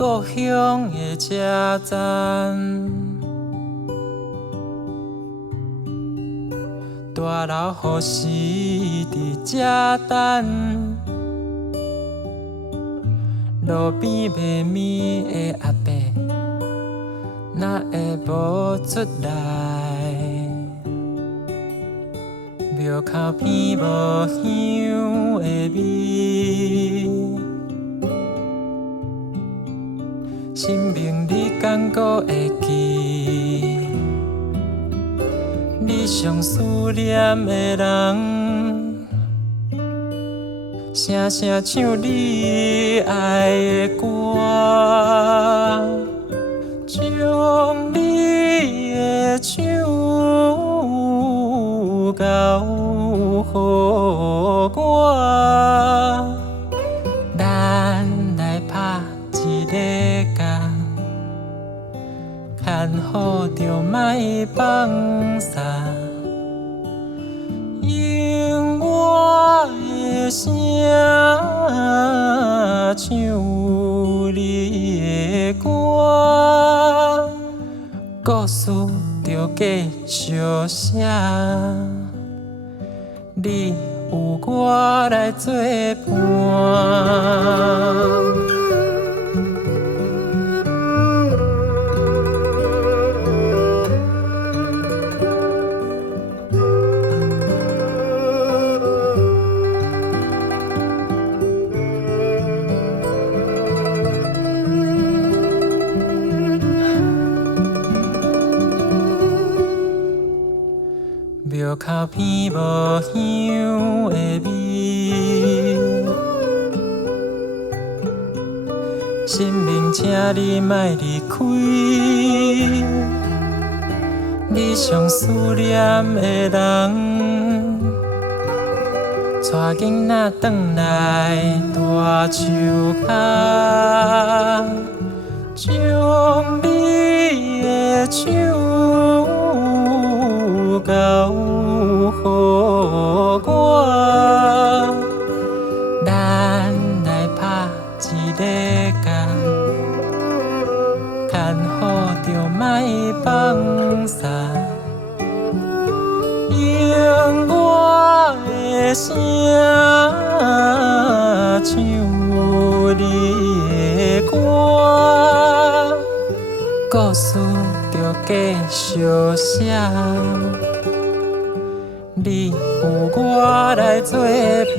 故乡的车站，大楼护士伫这等，路边卖面的阿伯，哪会无出来？庙口边无香的味，生命你敢搁会记？你上思念的人，声声唱你爱的歌，将你的手交予我，咱来拍一个工，牵好着莫放撒，用我的声唱你的歌，故事着继续写。你有我来作伴。庙口边无香的味，生命，请你莫离开。你上思念的人，带囡仔转来大树下，将你的手交予我，咱来拍一个工，牵好着莫放撒，用我的声唱你的歌，故事着继续写。你有我来作伴。